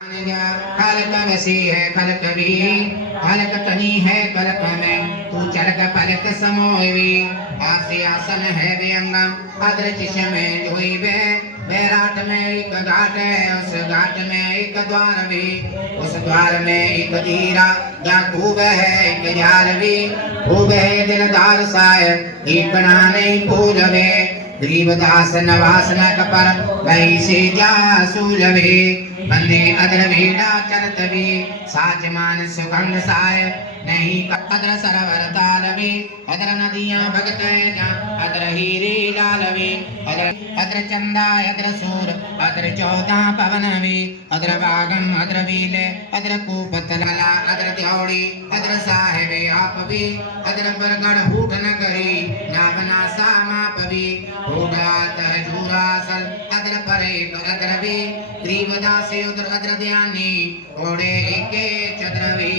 खलक वसी है खलक भी, खलक तनी है खलक में। तू चरक पलक समोवी आसे आसन है व्यंगम अद्र में जोई बे। बैराट में एक घाट है, उस घाट में एक द्वार भी। उस द्वार में एक धीरा जहाँ खूब है एक जाल भी। खूब है दिलदार साय दीपना नहीं पूजवे नवास न कपर वही से जा सूलवे बंदे अदर भेड़ा चरत भी साच मान सुगंध साय नहीं अदर सरवर तालवे अदर नदियाँ भगत जा अदर हीरे लालवे अदर अदर चंदा अदर सूर अदर चौदह पवन वे, अदर बागम अदर वीले, अदर कूपत लाला अदर त्योड़ी अदर साहेब आप भी, अदर बरगढ़ हूठ न करी ना बना सा माप भी, होगा तर जूरा सल अदर परे अदर भी, ग्रीवदासे उदर अदर ध्यानी, ओड़े के चदर वे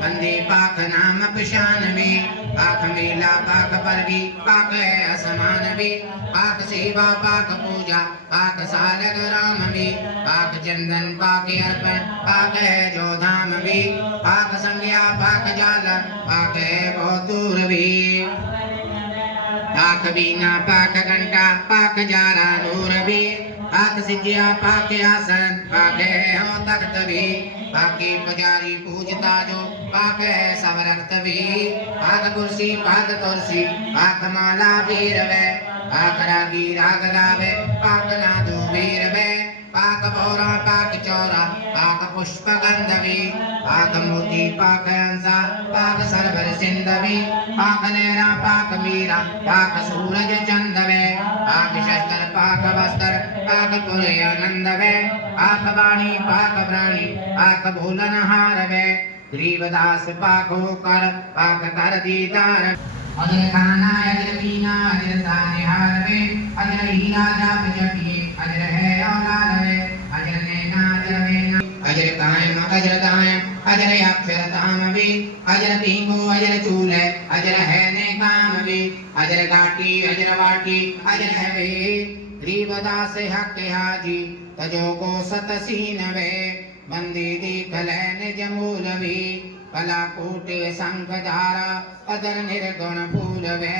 बंदे पाक नाम पिशान में पाक मेला पाक पर भी पाक है असमान भी पाक सेवा पाक पूजा पाक सालग राम भी पाक चंदन पाक अर्पण पाक है जो धाम भी पाक संज्ञा पाक जाल पाक है बहुत दूर भी पाक बीना पाक घंटा पाक जारा नूर भी पाक सिज्जिया पाक आसन पाक है तख्त भी पाकी पुजारी पूजता जो पाक है सब रक्त भी पाक कुर्सी पाक तुलसी पाक माला वीर वे पाक रागी राग गावे पाक नादू वीर वे पाक भौरा पाक चौरा पाक पुष्प गंधवी पाक मोती पाक अंसा पाक सरवर सिंधवी पाक नेरा पाक मीरा पाक सूरज चंदवे पाक शस्त्र पाक वस्त्र पाक पुरे आनंदवे पाक वाणी पाक प्राणी पाक भूलन हारवे ग्रीवदास पाक होकर पाक कर दीदार अजर खाना अजर पीना अजर सारे हारवे अजर हीरा जाप जपिए अजर है औलाद है अजर नैना अजर वेना अजर कायम अजर कायम अजर अक्षर ताम भी अजर पींगो अजर चूल अजर है ने काम अजर गाटी अजर वाटी अजर है वे ग्रीवदास हक हाजी तजो को सतसीन वे बंदी दीख लैन जमूल भी कला कोटे संग धारा अदर निर्गुण फूल वे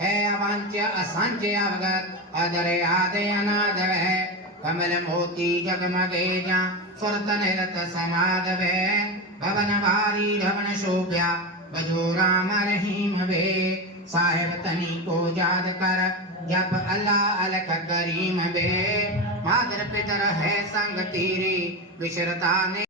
है अवांच्य असंख्य अवगत, अदर आद अनाद वे कमल मोती जगमगे जा सुरत निरत समाद वे भवन भारी धवन शोभ्या, बजो राम रहीम वे साहेब तनी को याद कर, जब अल्लाह अलख करीम बे। मादर पितर है संग तेरी विशरता ने